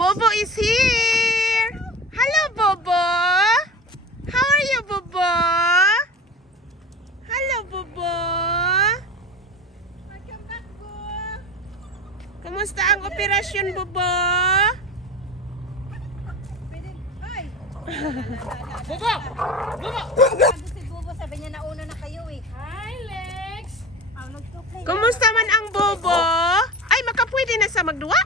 Bobo is here. Hello, Bobo. How are you, Bobo? Hello, Bobo. Welcome back, Bo. Kumusta ang operasyon, Bobo? Pwede, ay! Bobo! Bobo! Bago si Bobo, sabi niya nauna na kayo eh. Hi, Lex! Ang nagtuklay. Kumusta man ang Bobo? Ay, makapwede na sa magduwa?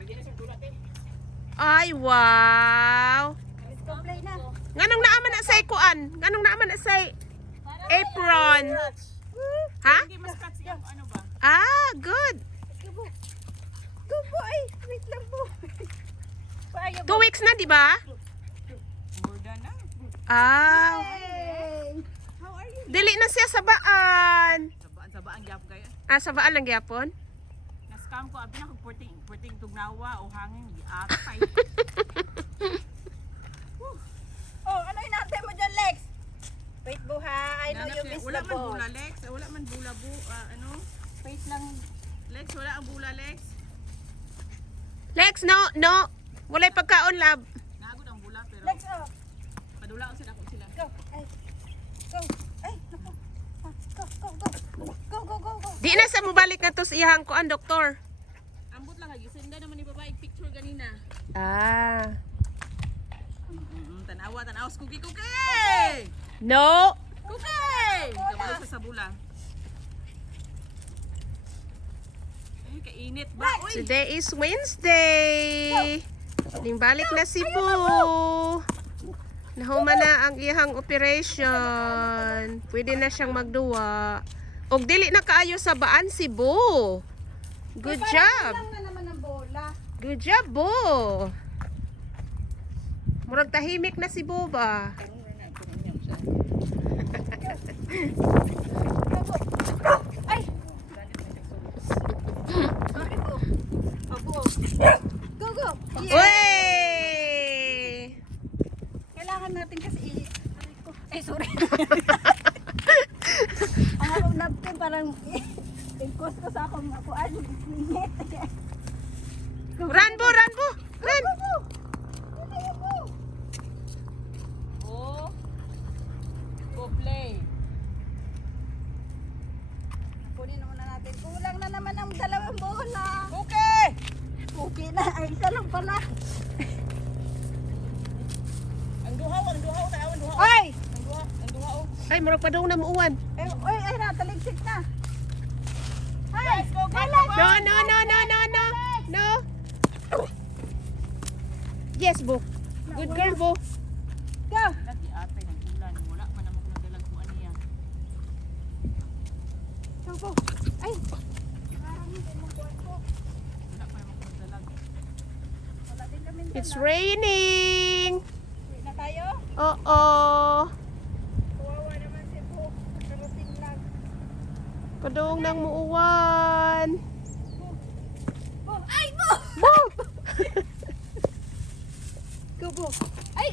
Ay, wow. Nagtuklay na. Nganong naaman na sa kuan? Nganong naaman na sa apron? Ha? Hindi mas cuts yung ano ba? Ah, good. Bobo. Bobo, ay! Wait lang, Bo. Paano, 2 weeks na, di ba? More than na. Ah, Hey! How are you? dili na siya sa baan. Sabaan gyapon kayo. Ah, sa baan lang gyapon? Na-scam ko abi na kog porting tugnawa o hangin giatay. Oh, ano inantay mo dyan, Lex? Wait, Bo, ha? I know you miss Wala the man boss. bula Lex, wala man bula ano? Wait lang. Lex, wala ang bula Lex. Lex, no, no. Walay pagkaon, lab. Nagod ang bula pero Lex, oh. padulaon sila kung sila. Go. Ay. Go. Ay, naku. Ah, Go, go, go. Go, go, go, go. Di na sa mubalik na to sa iyang kuan, doktor. Ambot lang lagi senda naman ni babae picture ganina. Ah. Tanawa kuki. No. Kuki! Kabalo sa bula. Ay, kainit ba? Uy! Today is Wednesday. Balik na si Boo. Nahuma na ang iyang operation. Pwede na siyang magduwa. Og dili na kaayo sa baan si Boo. Good job. Lang na naman ang bola. Good job, Boo. Murag tahimik na si Boo ba? Ay! Sorry po. Opo. Go, go. Wey! Kailangan natin kasi aray ko. Ay, sorry. Ang akong napkin parang tingkos ko sa akong makuan. Init. Run, Boo! Run, Boo! Run! Oh. Go play. Kunin na muna natin. Kulang na naman ang dalawang bola. Okay! Okay na. Ay, isa lang pala. Ang duhaw, tanawan duhaw. Ay! Ang duhaw. Ay, murag pa daw na muuwan. Ay, ay, nataligsik na. Ay! Let's go, go, Ay, go, No, no, no, no, no, no. No. Yes, Boo. Good girl, Boo. Go! Lagi atay ng ulan. Wala pa naman kung nagdalag kung ano yan. Go, go. Ay! Parang hindi mo kuwan ko. Wala pa naman kung nagdalag. Wala din kami It's dala. raining. Uwi na tayo. Oo. Kawawa naman si Po. Karating lang. Padung nang muuwan. Bo! Ay, Bo! Boo! Go, Bo! Ay!